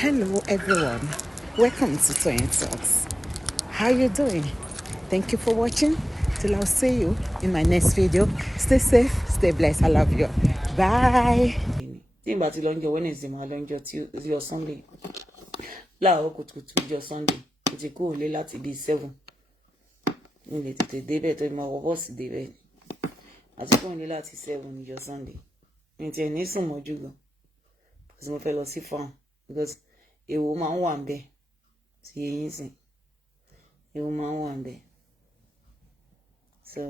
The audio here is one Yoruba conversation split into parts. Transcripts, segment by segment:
Hello everyone, welcome to Toyeen Talks. How you doing? Thank you for watching. Till I'll see you in my next video. Stay safe, stay blessed. I love you. Bye. Tí n bá ti lọ ń jọ Wednesday máa lọ ń jọ tí ọ Sunday láàárọ̀ kùtùkùtù ìjọ Sunday mo ti kúrò lé láti bíi 7 ní lè tètè débẹ̀ tó máa wọ bọ́ọ̀sì débẹ̀ àti kúrò lé láti 7 ìjọ Sunday mi tiẹ̀ ní sùn mọ́jú gan because mo fẹ́ lọ sí farm because èwo máa ń wà ń bẹ̀ tí eyín sìn èwo máa ń wà ń bẹ̀ so.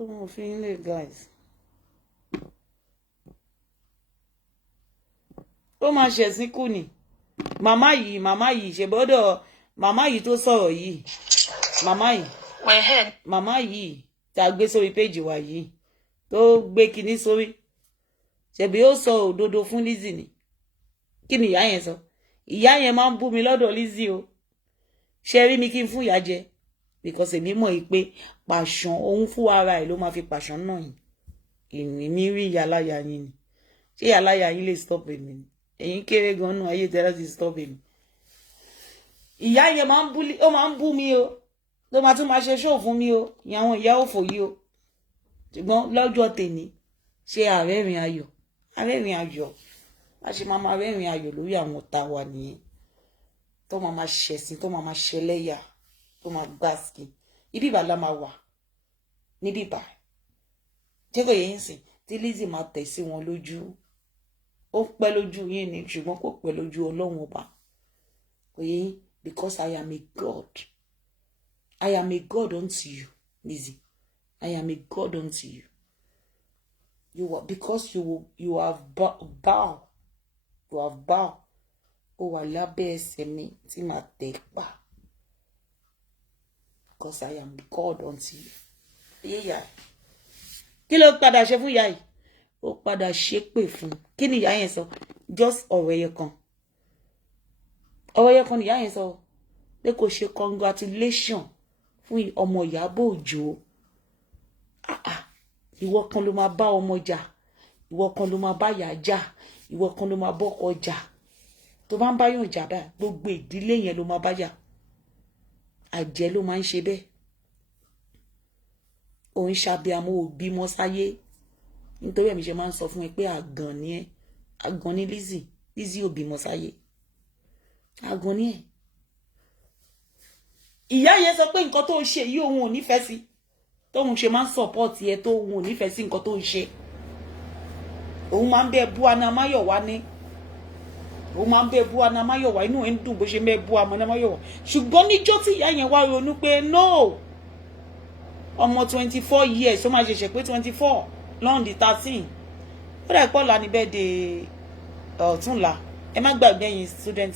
I'm feeling it, guys. Ó máa ṣẹ̀sìn kú ni. Màmá yìí ṣe gbọ́dọ̀ màmá yìí tó sọ̀rọ̀ yìí. Màmá yìí tá gbé sórí péjì wa yìí tó gbé kinní sórí. Ṣebí ó sọ òdodo fún Lizzie ni. Kí ni ìyá yẹn sọ? Ìyá yẹn máa ń bú mi lọ́dọ̀ Lizzie o. Ṣé rí mi kí n fún ìyá jẹ? Because èmi mọ̀ pé pàṣán òun fún ara ẹ̀ ló máa fi pàṣán náà yìí. Èmi ní rí ìyáláyà yín ni. Ṣé ìyáláyà yín lè stop èmi ni? Ẹ̀yin kéré gan-an ayé tẹ́lẹ̀ ti stop èmi. Ìyá yẹn máa ń bú mi o. Ló máa tún máa ṣe show fún mi o. Ìyàwó ìyá òfò yìí o. Ṣùgbọ́n lọ́jọ́ tèmi ṣe àrẹ́rìn ayọ̀. Àrẹ́rìn ayọ̀. A ṣe máa rẹ́rìn ayọ̀ lórí àwọn ọ̀tá wa nìyẹn. Tó máa ṣẹ̀sìn, tó máa ṣẹlẹ́yà. Tó máa gbáàsì ibi ìbà la máa wà níbí ìbà tí kò yẹn sìn tí Lizzie máa tẹ̀ sí wọn lójú ó pẹ́ lójú yín ni ṣùgbọ́n kò pẹ́ lójú Ọlọ́run ọba kò yẹn because I am a God unto you Lizzie I am a God unto you because you have bow ó wà lábẹ́ ẹsẹ̀ mi tí màá tẹ̀ pa. Because I am God unto you. Yeah. Kí ló padà ṣe fún ìyá yìí? Ó padà ṣépè fún. Kí ni ìyá yẹn sọ? Just ọ̀rọ̀ ẹyọ kan. Ọ̀rọ̀ ẹyọ kan ni ìyá yẹn sọ. Pé kò ṣe congratulation fún ọmọ Ìyábọ̀ Òjó. Ìwọ kan ló máa bá ọmọ jà. Ìwọ kan ló máa bá ìyá jà. Ìwọ kan ló máa bọ́kọ jà. Tó bá ń bá yàn jà báyìí, gbogbo ìdílé yẹn ló máa bá jà. Àjẹ́ ló máa ń ṣe bẹ́ẹ̀. Òun ṣàbíamọ òbí mọ́ sáyé. Nítorí èmi ṣe máa ń sọ fún ẹ pé àgàn ni ẹ́. Àgàn ni Lizzie òbí mọ́ sáyé. Àgàn ni ẹ́. Ìyá yẹn sọ pé nǹkan tó ń ṣe yìí òun ò nífẹ̀ẹ́ sí. Tóun ṣe máa ń support ẹ tó òun ò nífẹ̀ẹ́ sí nǹkan tó ń ṣe. Òun máa ń bẹ bú Hannah Mayowa ní. Ó máa ń bẹ bú Hannah Mayowa inú ẹ̀ ń dùn bó ṣe ń bẹ bú Hannah Mayowa ṣùgbọ́n níjọ́ tí ìyá yẹn wá ronú pé no ọmọ 24 years ó máa ṣẹ̀ṣẹ̀ pé 24 lọ́ndì 13 ó dà pọ̀ lánìí bẹ́ẹ̀ de ọ̀túnla ẹ má gbàgbé ẹ̀yin student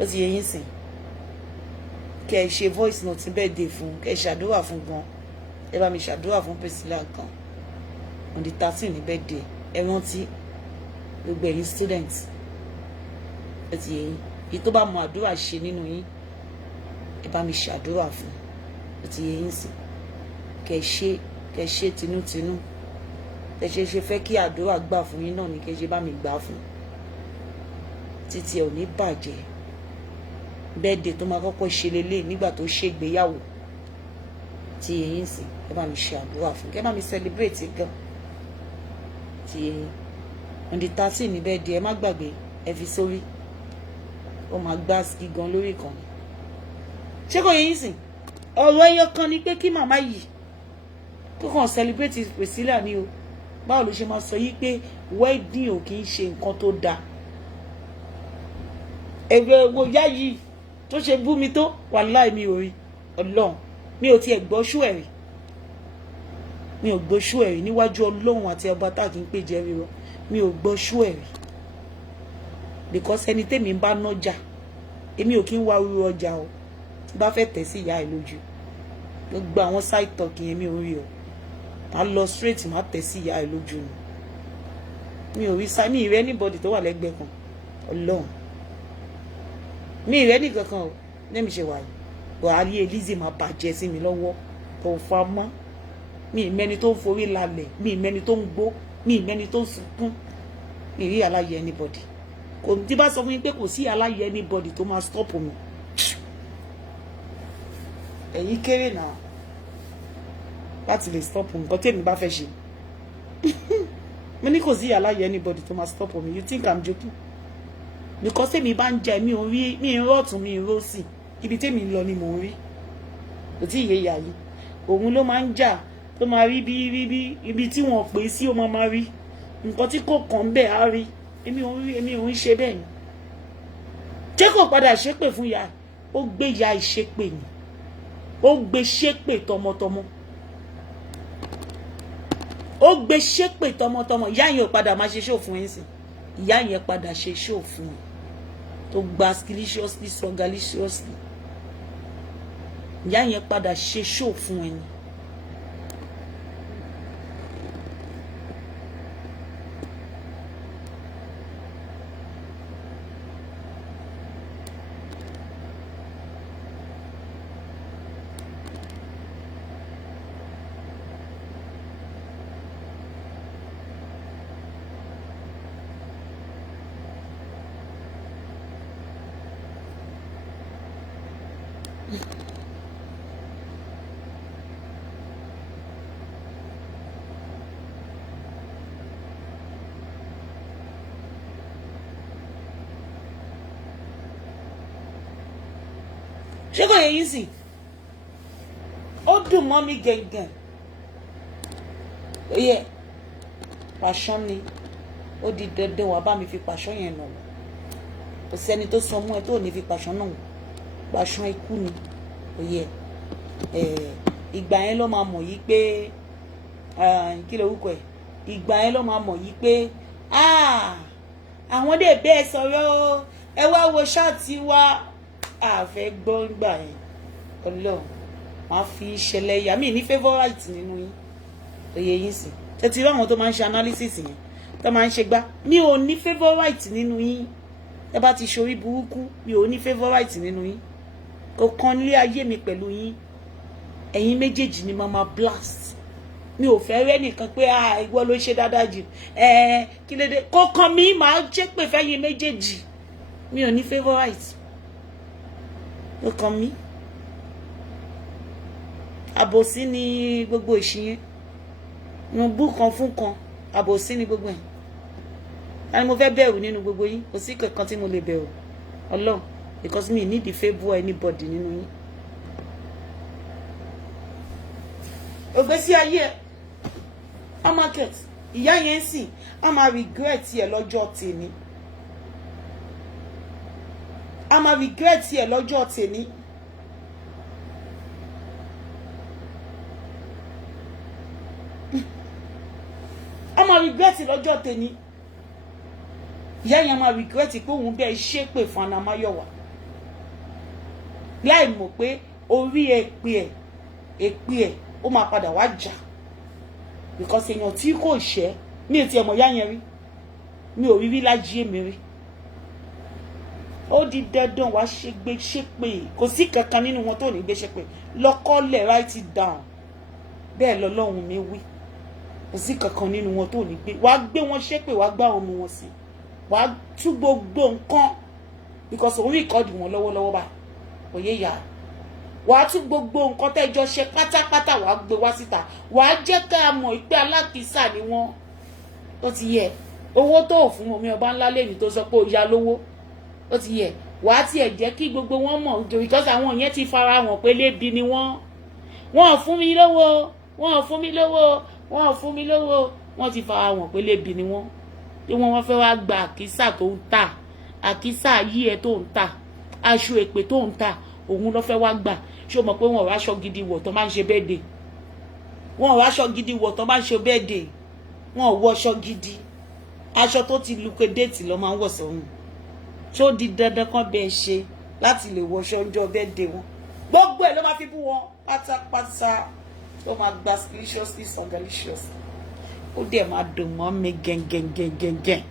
ó ti yẹ yín sìn kẹ́ ẹ ṣe voice note bẹ́ẹ̀ de fún kẹ́ ẹ ṣàdúrà fún gan ẹ bá mi ṣàdúrà fún Priscilla gan on the 13 ní bẹ́ẹ̀ de ẹ rántí gbogbo ẹ̀yin students ẹ ti yẹ yín èyí tó bá mọ àdúrà ṣe nínú yín ẹ bá mi ṣàdúrà fún ẹ ti yẹ yín sí kẹ́ ṣe tinútinú ẹ ṣe fẹ́ kí àdúrà gbà fún yín náà ni kẹ́ ṣe bá mi gbà fún títí ẹ ò ní bàjẹ́ bẹ́ẹ̀dẹ̀ tó máa kọ́kọ́ ṣe lélẹ̀ nígbà tó ṣègbéyàwó ti yẹ yín sí ẹ bá mi ṣe àdúrà fún kẹ́ bá mi celebrate gan ti yẹ yín on the 13 ní bẹ́ẹ̀dẹ̀ ẹ má gbàgbé ẹ fi sórí ó máa gbá sí gan lórí kan ṣé kò yẹ yín sìn ọ̀rọ̀ ẹyọ kan ni pé kí màmá yìí tó kàn celebrate Priscilla ni o báwo ló ṣe máa sọ yìí pé wedding ò kì í ṣe nǹkan tó dáa ẹgbẹ́ wo yá yìí tó ṣe bú mi tó wàláì mi ò rí Ọlọ́run mi ò tiẹ̀ gbọ́ ṣú ẹ̀rí mi ò gbọ́ ṣú ẹ̀rí níwájú Ọlọ́run àti ọba tá kì í pè jẹ́ rírọ mi ò gbọ́ ṣú ẹ̀rí because ẹni tèmi bá nájà èmi ò kí ń wá irú ọjà o tí bá fẹ́ tẹ̀ sí ìyá ẹ̀ lójú gbogbo àwọn side talk yẹn mi ò rí o máa lọ straight máa tẹ̀ sí ìyá ẹ̀ lójú ni mi ò rí sá mi ìrẹ́ anybody tó wà lẹ́gbẹ̀ẹ́ kan Ọlọ́run mi ìrẹ́ nìkan kan o lẹ́mi ṣe wà yìí buhari Lizzie máa bàjẹ́ sí mi lọ́wọ́ tó fa mọ́ mi ìmẹ́ni tó ń forí lálẹ̀ mi ìmẹ́ni tó ń gbó mi ìmẹ́ni tó ń sunkún mi rí aláyẹ anybody kò tí bá sọ fún mi pé kò sí aláyẹ anybody tó máa stop mi ẹ̀yin kéré náà láti lè stop nǹkan tèmi bá fẹ́ ṣe mo ní kò sí aláyẹ anybody tó máa stop mi you think I'm joking because tèmi bá ń jẹ mi ò rí mi ń rọ̀tún mi ń rọ́sì ibi tèmi lọ ni mò ń rí kò tí ìyẹ ìyá yìí òun ló máa ń jà tó máa rí bí ibi tí wọ́n pè sí ó máa rí nǹkan tí kò kàn bẹ́ẹ̀ á rí èmi ò ń ṣe bẹ́ẹ̀ ni ṣé kò padà ṣépè fún ìyá ó gbé ìyá ìṣépè ni ó gbé ṣépè tọmọtọmọ ó gbé ṣépè tọmọtọmọ ìyá yẹn ò padà máa ṣe ṣó fún ẹ sí ìyá yẹn padà ṣe ṣó fún ẹ tó gba skilliciously songalliciously ìyá yẹn padà ṣe ṣó fún ẹ ni. ṣé kò yẹ yín sí ó dùn mọ́ mi gẹ̀ǹgẹ̀ ó yẹ pàṣán ni ó di dandan wà bá mi fi pàṣán yẹn nà wọ́n kò sẹ́ni tó sọ mú ẹ tó ní fi pàṣán náà wọ́n pàṣán ikú ni ó yẹ ìgbà yẹn ló máa mọ̀ yí pé kí ló wúkọ ẹ̀ ìgbà yẹn ló máa mọ̀ yí pé àwọn dè bẹ́ẹ̀ sọ̀rọ̀ ẹ wá wo ṣáàtì wa àfẹ́ gbọ́ gbà yẹn Ọlọ́run máa fi ìṣẹ̀lẹ̀ ìyá mi ní favourite nínú yín oyè yín sí tẹ́tí ráwọn tó máa ń ṣe analysis yẹn tó máa ń ṣe gbá mi ò ní favourite nínú yín ẹ bá ti ṣorí burúkú mi ò ní favourite nínú yín kò kan lé ayé mi pẹ̀lú yín ẹ̀yin méjèèjì ni mama blast mi ò fẹ́ rẹ́ nìkan pé ìwọ ló ṣe dáadáa jù kí ló dé kò kan mi máa jẹ́ pé fẹ́yìn méjèèjì mi ò ní favourite ó kàn mí àbòsí ni gbogbo ìṣìyẹn mo bú kan fún kan àbòsí ni gbogbo ẹ̀ ẹni mo fẹ́ bẹ̀rù nínú gbogbo yín kò sí kankan tí mo lè bẹ̀rù Ọlọ́run because me need the favour anybody nínú yín ògbésí ayé ẹ a market ìyá yẹn sì a máa regret ẹ lọ́jọ́ tèmi a máa regret ẹ lọ́jọ́ tèmi a máa regret lọ́jọ́ tèmi ìyá yẹn máa regret pé òun bẹ́ẹ̀ ṣépè fún Hannah Mayowa láì mọ̀ pé orí èpè ẹ̀ ó máa padà wá jà because èèyàn tí kò ṣẹ́ mi ò tiẹ̀ mọ̀ ìyá yẹn rí mi ò rí láyé mi rí ó di dandan wá ṣépè kò sí kankan nínú wọn tó ní gbé ṣépè lọ́kọ́lẹ̀ write it down bẹ́ẹ̀ lọ́lọ́run mi wí kò sí kankan nínú wọn tó ní gbé wàá gbé wọn ṣépè wàá gbá ọmọ wọn sí wàá tú gbogbo nǹkan because òun rìkọ́dù wọn lọ́wọ́lọ́wọ́ báyìí kò yé yà wàá tú gbogbo nǹkan tẹ́jọ ṣe pátápátá wàá gbé wá síta wàá jẹ́ ká mọ̀ pé alákìísà ni wọ́n tó ti yẹ owó tó fún Mummy Obanla lẹ́yìn tó sọ pé ó yá lówó ó ti yẹ wàá tiẹ̀ jẹ́ kí gbogbo wọn mọ̀ because àwọn yẹn ti fara hàn pé lébi ni wọ́n ò fún mi lówó wọ́n ò fún mi lówó wọ́n ò fún mi lówó wọ́n ti fara hàn pé lébi ni wọ́n tí wọ́n fẹ́ wá gba àkísà tó ń tà àkísà yí ẹ tó ń tà aṣọ èpè tó ń tà òun ló fẹ́ wá gbà ṣé o mọ̀ pé wọ́n ò ráṣọ gidi wọ̀ tó máa ń ṣe birthday wọ́n ò ráṣọ gidi wọ̀ tó máa ń ṣe birthday wọ́n ò wọṣọ gidi aṣọ tó ti lu kedéètì ló máa ń wọ̀ sọ́run tó di dandan kan bẹ́ẹ̀ ṣe láti lè wọṣọ ọjọ́ birthday wọn gbogbo ẹ̀ ló máa fi bú wọn pátápátá tó máa gba spirituously songalicious ó dẹ̀ máa dùn mọ́ mi gẹ̀ǹgẹ̀ǹgẹ̀ǹgẹ̀ǹgẹ̀ǹ.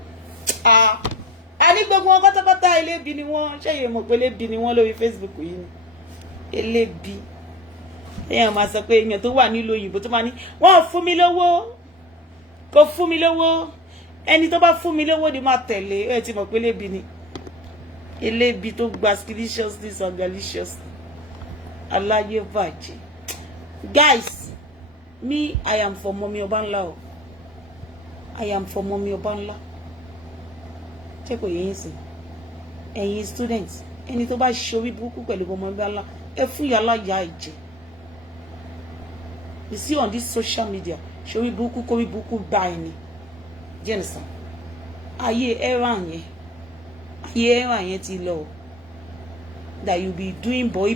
A ní gbogbo wọn pátápátá elébi ni wọ́n, ṣẹ́yẹ mọ̀ pé elébi ni wọ́n lórí Facebook yìí ni elébi. Èèyàn máa sọ pé èèyàn tó wà nílùú òyìnbó tó máa ní wọ́n fún mi lówó, kò fún mi lówó, ẹni tó bá fún mi lówó ni máa tẹ̀lé. Ẹ ti mọ̀ pé elébi ni, elébi tó gba deliciousness and deliciousness aláyé bàjẹ́. Guys, me, I am for Mummy Obanla. I am for Mummy Obanla. Check what you say. Ẹ̀yin students, ẹni tó bá ṣorí burúkú pẹ̀lú Mummy Obanla, ẹ fún yàrá ya ìjẹ. You see on this social media, ṣorí burúkú kórí burúkú bá ẹni. Do you understand? Ayé ẹran yẹn ti lọ. That you be doing boy,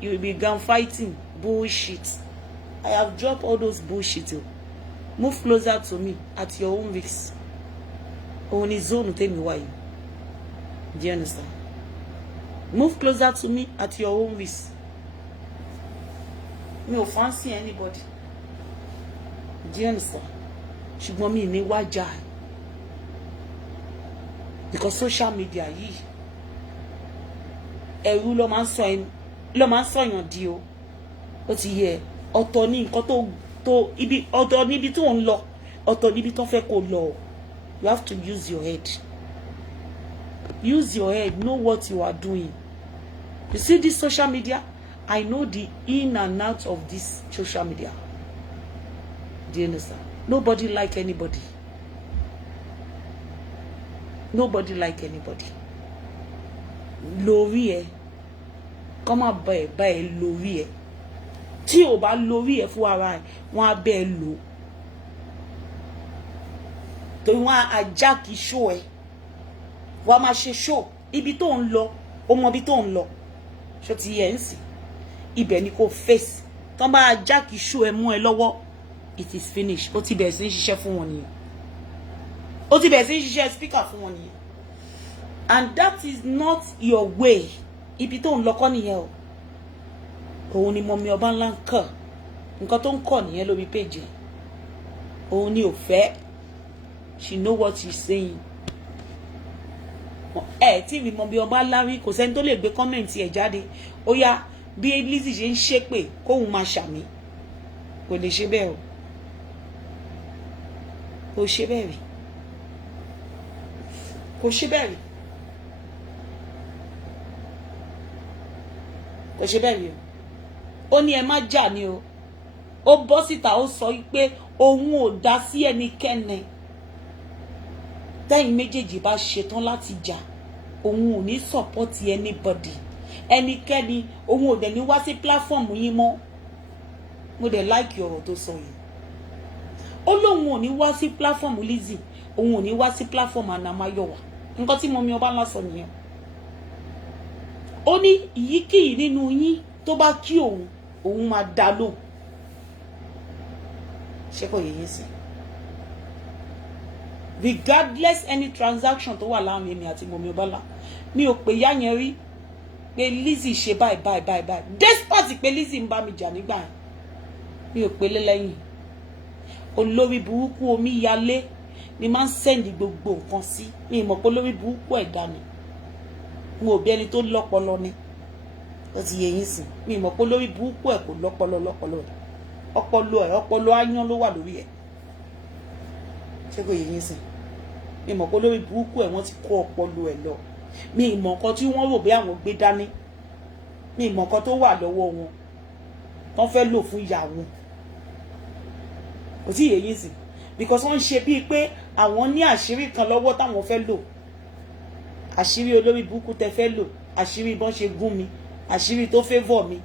you will be gun fighting bullshit. I have dropped all those bullshit. Move closer to me at your own risk. Òun ni zone tèmi wá yìí. Do you understand? Move closer to me at your own risk. Mi ò fancy anybody. Do you understand? Ṣùgbọ́n mi ní wájà. Because social media yìí, ẹ̀rù ló máa ń sọ èèyàn di o. Ó ti yẹ ọ̀tọ̀ ní nǹkan tó ibi ọ̀tọ̀ níbi tó ń lọ, ọ̀tọ̀ níbi tó fẹ́ kó lọ. You have to use your head. Use your head. Know what you are doing. You see this social media? I know the in and out of this social media. Do you understand? Nobody like anybody. Nobody like anybody. Lórí ẹ. Kọ́ máa bá ẹ lórí ẹ. Tí o bá lórí ẹ fún ara ẹ, wọ́n á bẹ́ ẹ lò. Torí wọ́n á jack show ẹ. Wọ́n á máa ṣe show. Ibi tó ń lọ, o mọ ibi tó ń lọ. Ṣó ti yẹ ń sìn. Ibẹ̀ ni kò face. Tán bá jack show ẹ mú ẹ lọ́wọ́, it is finished. Ó ti bẹ̀rẹ̀ sí ń ṣiṣẹ́ fún wọn nìyẹn. Ó ti bẹ̀rẹ̀ sí ń ṣiṣẹ́ speaker fún wọn nìyẹn. And that is not your way. Ibi tó ń lọ kọ́ nìyẹn o. Òun ni Mummy Obanla ń kọ̀. Nǹkan tó ń kọ̀ nìyẹn lórí page. Òun ni ò fẹ́. She know what she's saying. Tí rí Mummy Obanla rí, kò sẹ́ni tó lè gbé comment ẹ̀ jáde. Ó yá bí Lizzie ṣe ń ṣépè kóhun máa ṣàmì. Kò lè ṣe bẹ́ẹ̀ o. Kò ṣe bẹ́ẹ̀ rí. Kò ṣe bẹ́ẹ̀ rí. Kò ṣe bẹ́ẹ̀ rí o. Ó ní ẹ má jà ni o. Ó bọ́ síta ó sọ pé òun ò dá sí ẹnikẹ́ni. Tẹ́yin méjèèjì bá ṣetán láti jà, òun ò ní support anybody. Ẹnikẹ́ni, òun ò dẹ̀ ní wá sí platform yín mọ́. Mo dẹ̀ like ọ̀rọ̀ tó sọ yìí. Ó lóun ò ní wá sí platform Lizzie, òun ò ní wá sí platform Hannah Mayowa. Nǹkan tí Mummy Obanla sọ nìyẹn. Ó ní ìyíkìyí nínú yín tó bá kí òun máa dá lóhùn. Ṣé kò yé yín sí? Regardless any transaction tó wà láàrin èmi àti Mummy Obanla, mi ò pè yá yẹn rí pé Lizzie ṣe báyìí. Despite pé Lizzie ń bá mi jà nígbà yẹn, mi ò pè lẹ́yìn. Olórí burúkú omi yalé ni máa ń send gbogbo nǹkan sí. Mi mọ̀ pé olórí burúkú ẹ̀dá ni. Mo bí ẹni tó lọ́pọlọ ni. Ó ti yé yín sìn. Mi mọ̀ pé olórí burúkú ẹ̀ kò lọ́pọlọ. Ọpọlọ áyán ló wà lórí ẹ̀. Ṣé kò yé yín sìn? Mi mọ̀ pé olórí burúkú ẹ̀ wọ́n ti kó ọpọlọ ẹ̀ lọ. Mi mọ̀ nǹkan tí wọ́n rò bí àwọn gbé dání. Mi mọ̀ nǹkan tó wà lọ́wọ́ wọn. Wọ́n fẹ́ lò fún ìyá wọn. Kò tí yé yín sìn. Because wọ́n ń ṣe bíi pé àwọn ní àṣírí kan lọ́wọ́ táwọn fẹ́ lò. Àṣírí olórí burúkú tẹ́ fẹ́ lò. Àṣírí bọ́n ṣe gún mi. Àṣírí tó favor mi.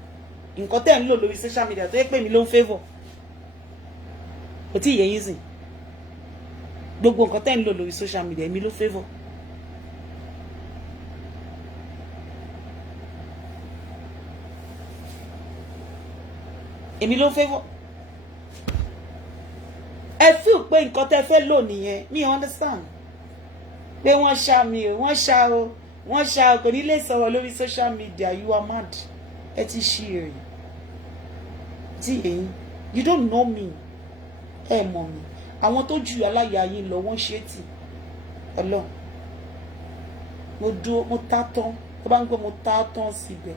Nǹkan tẹ́ ń lò lórí social media tó yẹ pé mi ló ń favor. Kò tí yé yín sìn. Gbogbo nǹkan tẹ́ ń lò lórí social media mi ló favor. Èmi ló favor. Ẹ feel pé nǹkan tẹ́ fẹ́ lò nìyẹn. Me understand. Pé wọ́n ṣá mi o, wọ́n ṣá kò ní lè sọ̀rọ̀ lórí social media. You are mad. Ẹ ti ṣí èrè. Tí èyí, you don't know me. Ẹ mọ̀ mi. àwọn tó jù aláya yín lọ wọ́n ṣe tì Ọlọ́run mo dúró mo tá tán tó bá ń gbọ́ mo tá tán síbẹ̀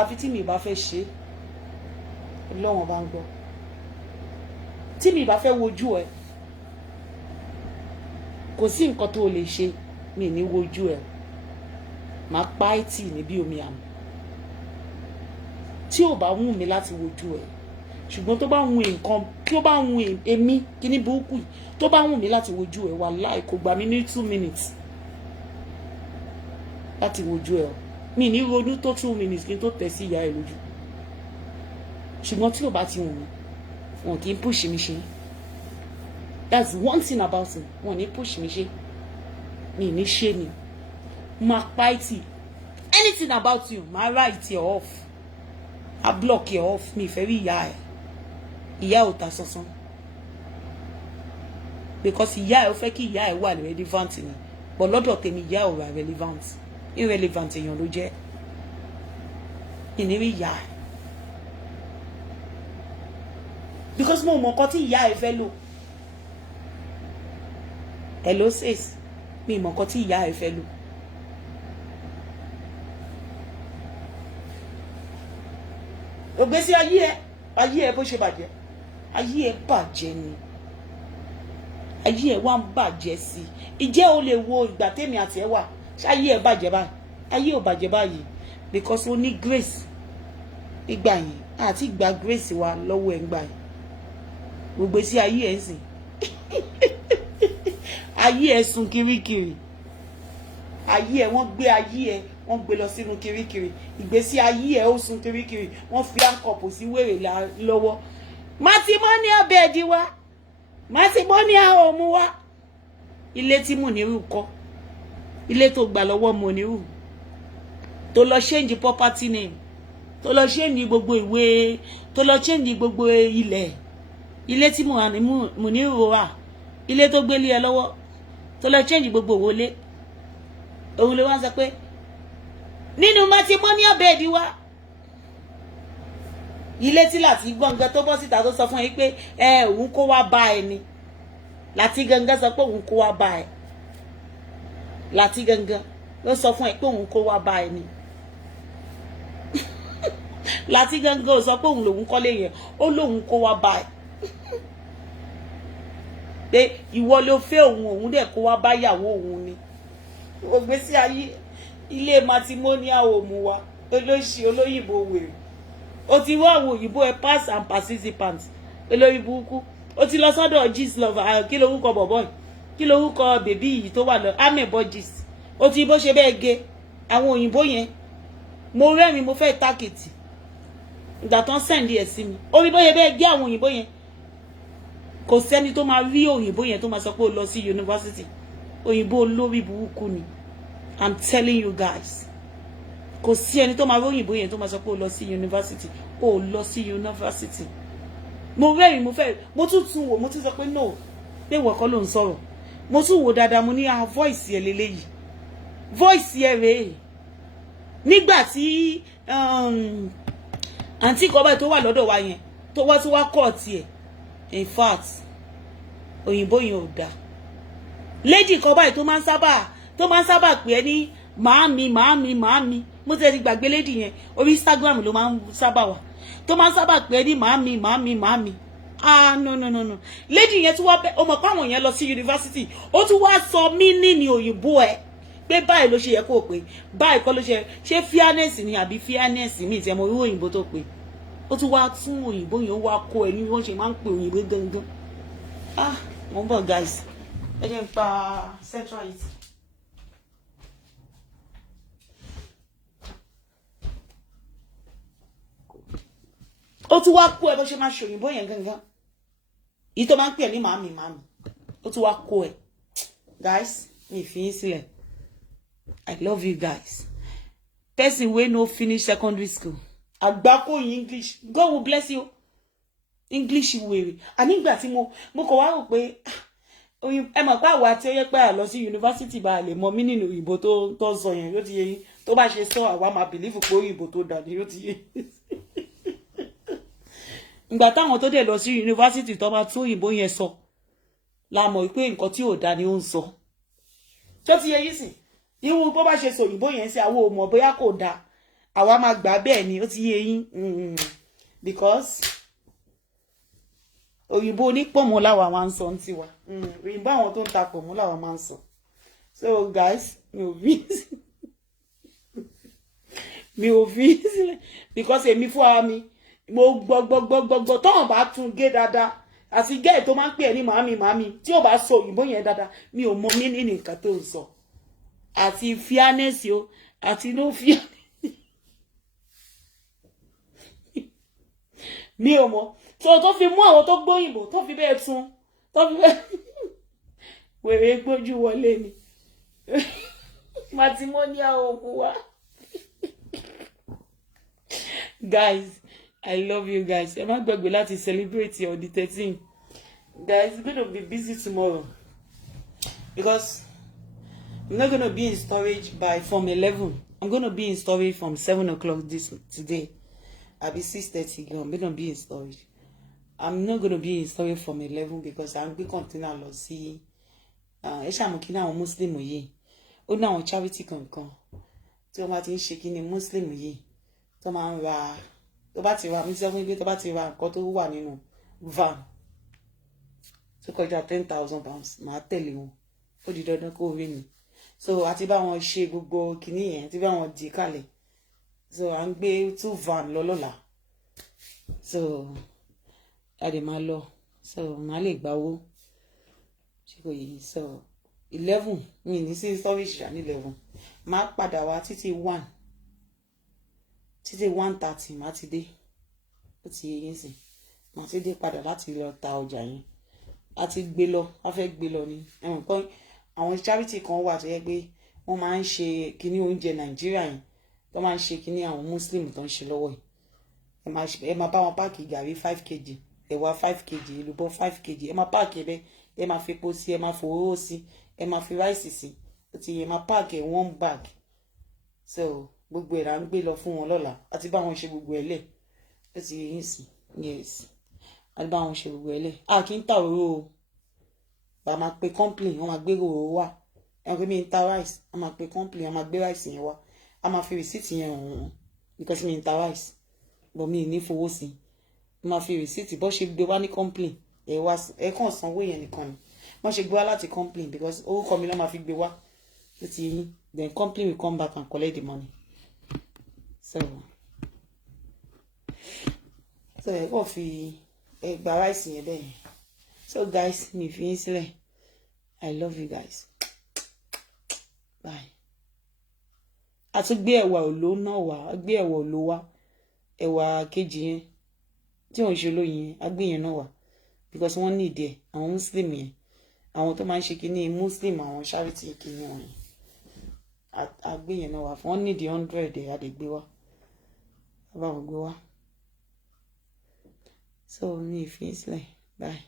àfi tí mi bá fẹ́ ṣe Ọlọ́run bá ń gbọ́ tí mi bá fẹ́ wojú ẹ kò sí nǹkan tó lè ṣe mi ní wojú ẹ máa pa ẹ́ tì ní bí omi àmì tí ò bá wù mí láti wojú ẹ ṣùgbọ́n tó bá wù nǹkan kí ó bá wù èmi kíní burúkú yìí tó bá wù mí láti wojú ẹ wàláhì kò gbà mí ní 2 minutes láti wojú ẹ mi ní ronú tó 2 minutes kí n tó tẹ̀ sí ìyá ẹ lójú ṣùgbọ́n tí ò bá ti wù mí wọn kì í push mi ṣe that's one thing about it wọn ní push mi ṣe mi ní ṣe ni máa pa ẹ́ tì anything about you máa write you off I block you off mi ìfẹ́ rí ìyá ò ta sánsan because ìyá ẹ ó fẹ́ kí ìyá ẹ wà relevant ni but lọ́dọ̀ tèmi ìyá ò wà relevant irrelevant èèyàn ló jẹ́ ìnírí ìyá ẹ because mo mọ̀ nǹkan tí ìyá ẹ fẹ́ lò hello sis mi mọ̀ nǹkan tí ìyá ẹ fẹ́ lò ògbésí ayé ẹ bó ṣe bàjẹ́ ayé ẹ bàjẹ́ ni ayé ẹ wá ń bàjẹ́ sí ìjẹ́ o lè wo ìgbà tèmi àti ẹ wà ṣáyé ẹ bàjẹ́ báyìí ayé ò bàjẹ́ báyìí because o ní grace ìgbà yẹn àti ìgbà grace wa lọ́wọ́ ẹ̀ ń gbà yẹn gbogbo sí ayé ẹ sìn ayé ẹ sùn kirikiri ayé ẹ wọ́n gbé ayé ẹ wọ́n gbé lọ sínú kirikiri ìgbésí ayé ẹ ó sùn kirikiri wọ́n fi àǹkọ̀pù sí wèrè lọ́wọ́ matrimonial bed wa matrimonial home wa ilé tí Muniru kọ́ ilé tó gbà lọ́wọ́ Muniru tó lọ change property name tó lọ change gbogbo ìwé tó lọ change gbogbo ilé tí Muniru wà ilé tó gbélé ẹ lọ́wọ́ tó lọ change gbogbo ìwọlé òun ló wá sọ pé nínú matrimonial bed wa ilé tí láti gbọ̀ngàn tó bọ́ síta tó sọ fún yín pé òun kó wá bá ẹ ni láti gangan sọ pé òun kó wá bá ẹ láti gangan ló sọ fún ẹ pé òun kó wá bá ẹ ni láti gangan ó sọ pé òun lòun kọ́lé yẹn ó lòun kó wá bá ẹ pé ìwọ ló fẹ́ òun dẹ̀ kó wá bá ìyàwó òun ni ògbésí ayé ilé matrimonial home wa olóṣì olóyìnbó wèrè o ti wá àwọn òyìnbó ẹ pass and participant olórí burúkú o ti lọ sọ́dọ̀ gist lover kí lorúkọ bọ̀bọ̀ yìí kí lorúkọ bèbí yìí tó wà lọ amebo gist o ti bó ṣe bẹ́ẹ̀ gé àwọn òyìnbó yẹn mo rẹ́rìn mo fẹ́ tákìtì ìgbà tán send ẹ̀ sí mi o rí bó ṣe bẹ́ẹ̀ gé àwọn òyìnbó yẹn kò sẹ́ni tó máa rí òyìnbó yẹn tó máa sọ pé ó lọ sí yunifásitì òyìnbó olórí burúkú ni I'm telling you guys kò sí ẹni tó máa rí òyìnbó yẹn tó máa sọ pé ó lọ sí yunifásitì ó lọ sí yunifásitì mo rẹ́rìn mo fẹ́ mo tún wò mo tún sọ pé no pé ìwọ kọ́ ló ń sọ̀rọ̀ mo tún wò dáadáa mo ní voice ẹ̀ lélẹ́yìí voice ẹ̀ rèé nígbà tí àǹtí kọ́bẹ̀ tó wà lọ́dọ̀ wa yẹn tó wá tí wá kọ́ tiẹ̀ in fact òyìnbó yẹn ò dáa lady kọ́bẹ̀ tó máa ń sábà pè é ní màámi mo ti rí gbàgbé lady yẹn orí Instagram ló máa ń sábà wà tó máa ń sábà pè é ní màámi no lady yẹn tún wá bẹ ọmọ pa àwọn yẹn lọ sí yunifásitì ó tún wá sọ mí ní òyìnbó ẹ pé báyìí ló ṣe yẹ kó o pé báyìí kọ́ ló ṣe fairness ni àbí fairness mi ìtẹ̀mọ̀ orí òyìnbó tó pé ó tún wá tún òyìnbó yẹn wá kó ẹ ní wọ́n ṣe máa ń pè òyìnbó gangan mo ń bọ̀ guys ẹ jẹ́ n pa centrality. ó tún wá kó ẹ bó ṣe máa ṣòyìnbó yẹn gangan èyí tó máa ń pè ní màámi ó tún wá kó ẹ guys mi fi yín sílẹ̀ I love you guys person wey no finish secondary school àgbákò English God will bless you English wèrè ànígbà tí mo kọ̀ wá rò pé ẹ mọ̀ pé àwa tí ó yẹ pé à lọ sí yunifásitì bá lè mọ mí nínú òyìnbó tó sọ yẹn yóò ti yé yín tó bá ṣe sọ àwa máa bìlífù pé òyìnbó tó dà ní yóò ti yé ìgbà táwọn tó dẹ̀ lọ sí yunifásitì tó bá tún òyìnbó yẹn sọ la mọ̀ pé nǹkan tí ò dá ni ó ń sọ tó ti yẹ yìí sìn irú bó bá ṣe sọ òyìnbó yẹn sí àwọn ò mọ̀ bóyá kò dáa àwa máa gbà bẹ́ẹ̀ ni ó ti yẹ yín because òyìnbó onípọ̀mọ́ làwa máa ń sọ ní tiwa òyìnbó àwọn tó ń ta pọ̀mọ́ làwa máa ń sọ so guys mi ò fi sílẹ̀ because èmi fún ara mi mo gbọgbọgbọgbọgbọ tọ́wọ̀n bá tún gé dáadáa àti gẹ́ẹ̀ tó máa ń pè é ní màámi tí ò bá sọ òyìnbó yẹn dáadáa mi ò mọ nínú nǹkan tó ń sọ àti fairness o àti no fairness mi ò mọ tó fi mú àwọn tó gbóyìnbó tó fi bẹ́ẹ̀ tún tó fi bẹ́ẹ̀ wèrè gbójú wọlé ni matrimonial òkú wa. Guys, I love you guys. I'm not going to celebrate on the 13th. Guys, it's going to be busy tomorrow because I'm not going to be in storage from 11. I'm going to be in storage from 7 o'clock today. I'll be 6:30. I'm going to be in storage. I'm not going to be in storage from 11 because I'm going to continue to see. Muslim yìí. Ó ní àwọn charity kankan tí wọ́n bá ti ń ṣe kíni Muslim yìí tó máa ń ra tó bá ti ra mi sọ fún pé tó bá ti ra nǹkan tó wà nínú van tó kọjá £10,000 máa tẹ̀lé wọn ó di dandan kó rí mi so àti bá wọn ṣe gbogbo kíní yẹn àti bá wọn dì kalẹ̀ so à ń gbé 2 van lọ lọ́la so a dè máa lọ so màá lè gba owó ṣe kò yìí so 11 mi ní sí storage ní 11 máa padà wá títí 1:30 máa ti dé ó ti yé yín sí máa ti dé padà láti lọ ta ọjà yẹn a ti gbé lọ a fẹ́ gbé lọ ni ẹ̀wọ̀n kan àwọn charity kan wà tó yẹ pé wọ́n máa ń ṣe kíní oúnjẹ Nàìjíríà yẹn tó máa ń ṣe kíní àwọn Muslim tó ń ṣe lọ́wọ́ yìí ẹ máa bá wọn páàkì gàrí 5 kg ẹ̀wà 5 kg èlùbọ́ 5 kg ẹ máa páàkì ẹ ẹ máa fi epo sí ẹ máa fòróró sí ẹ máa fi ráìsì sí ó ti yẹ máa páàkì ẹ 1 bag so gbogbo ẹ̀ là ń gbé lọ fún wọn lọ́la àti bá wọn ṣe gbogbo ẹ̀ lẹ̀ ó ti yẹ yín sí yes àti bá wọn ṣe gbogbo ẹ̀ lẹ̀ a kì í ta òróró o bá máa pe complain wọn máa gbé òróró wá ẹ pé mi ń ta rice a máa pe complain a máa gbé rice yẹn wá a máa fi receipt yẹn hàn wọ́n because mi ń ta rice but mi ní fowó sí i máa fi receipt bó ṣe gbé wá ní complain ẹ kàn sanwó yẹn nìkan ni wọ́n ṣe gbé wá láti complain because orúkọ mi ló máa fi gbé wá ó ti yẹ yín then complain will come back and collect the money so ẹ kàn fi gba rice yẹn bẹ́ẹ̀ so guys mi fi yín sílẹ̀ I love you guys bye a tún gbé ẹ̀wà òló náà wá a gbé ẹ̀wà òló wá ẹ̀wà kejì yẹn tí òun ṣe olóyin yẹn a gbé yẹn náà wá because wọ́n need ẹ̀ àwọn Muslim yẹn àwọn tó máa ń ṣe kíní Muslim àwọn charity kíní wọn yẹn a gbé yẹn náà wá fún wọn need 100 ẹ̀ a lè gbé wá a bá wọn gbé wá so mi ì fi sílẹ̀ bye.